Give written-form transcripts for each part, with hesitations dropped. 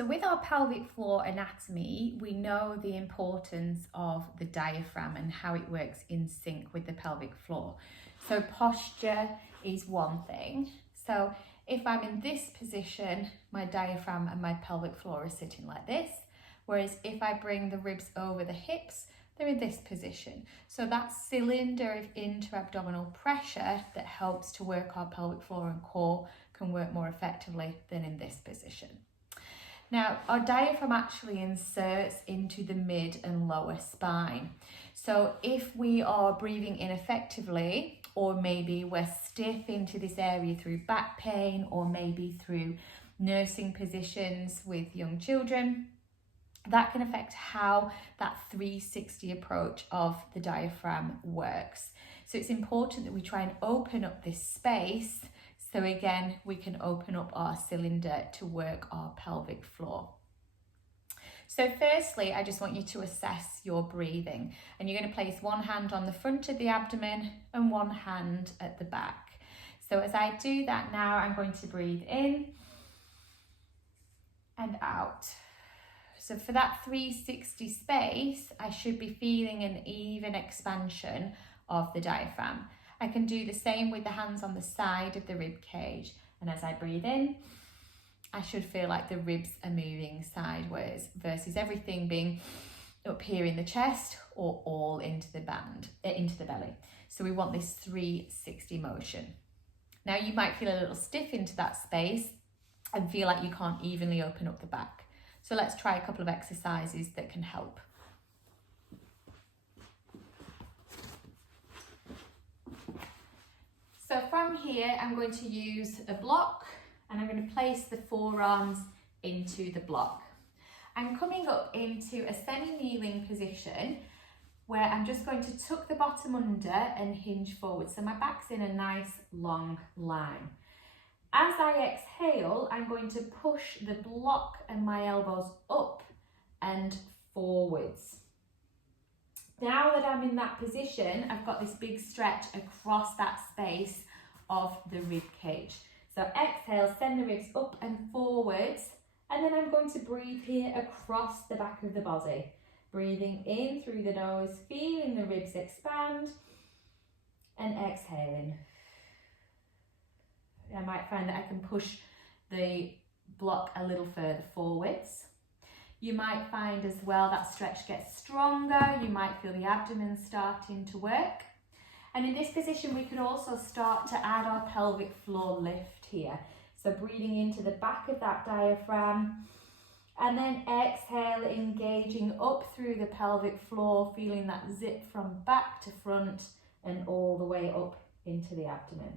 So with our pelvic floor anatomy, we know the importance of the diaphragm and how it works in sync with the pelvic floor. So posture is one thing. So if I'm in this position, my diaphragm and my pelvic floor are sitting like this. Whereas if I bring the ribs over the hips, they're in this position. So that cylinder of intra-abdominal pressure that helps to work our pelvic floor and core can work more effectively than in this position. Now, our diaphragm actually inserts into the mid and lower spine. So if we are breathing ineffectively, or maybe we're stiff into this area through back pain, or maybe through nursing positions with young children, that can affect how that 360 approach of the diaphragm works. So it's important that we try and open up this space so again, we can open up our cylinder to work our pelvic floor. So firstly, I just want you to assess your breathing, and you're going to place one hand on the front of the abdomen and one hand at the back. So as I do that now, I'm going to breathe in and out. So for that 360 space, I should be feeling an even expansion of the diaphragm. I can do the same with the hands on the side of the rib cage. And as I breathe in, I should feel like the ribs are moving sideways versus everything being up here in the chest or all into the belly. So we want this 360 motion. Now you might feel a little stiff into that space and feel like you can't evenly open up the back. So let's try a couple of exercises that can help. So from here, I'm going to use a block and I'm going to place the forearms into the block. I'm coming up into a semi-kneeling position where I'm just going to tuck the bottom under and hinge forward. So my back's in a nice long line. As I exhale, I'm going to push the block and my elbows up and forwards. Now that I'm in that position, I've got this big stretch across that space of the rib cage. So exhale, send the ribs up and forwards, and then I'm going to breathe here across the back of the body. Breathing in through the nose, feeling the ribs expand, and exhaling. I might find that I can push the block a little further forwards. You might find as well that stretch gets stronger. You might feel the abdomen starting to work. And in this position, we can also start to add our pelvic floor lift here. So breathing into the back of that diaphragm, and then exhale, engaging up through the pelvic floor, feeling that zip from back to front and all the way up into the abdomen.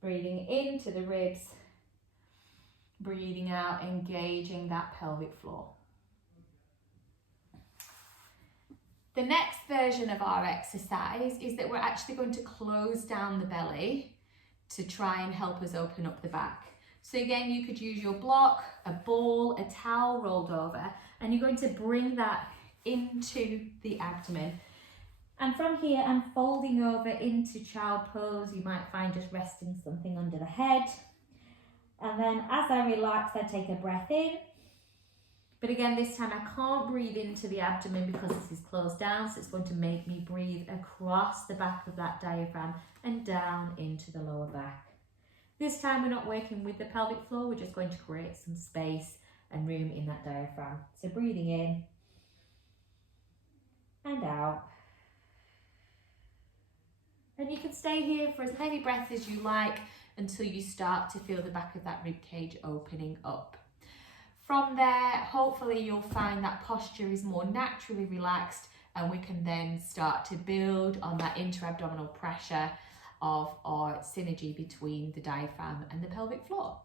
Breathing into the ribs, breathing out, engaging that pelvic floor. The next version of our exercise is that we're actually going to close down the belly to try and help us open up the back. So again, you could use your block, a ball, a towel rolled over, and you're going to bring that into the abdomen. And from here, I'm folding over into child pose. You might find just resting something under the head. And then as I relax, I take a breath in. But again, this time I can't breathe into the abdomen because this is closed down, so it's going to make me breathe across the back of that diaphragm and down into the lower back. This time we're not working with the pelvic floor, we're just going to create some space and room in that diaphragm. So breathing in and out. And you can stay here for as many breaths as you like until you start to feel the back of that rib cage opening up. From there, hopefully you'll find that posture is more naturally relaxed, and we can then start to build on that intra-abdominal pressure of our synergy between the diaphragm and the pelvic floor.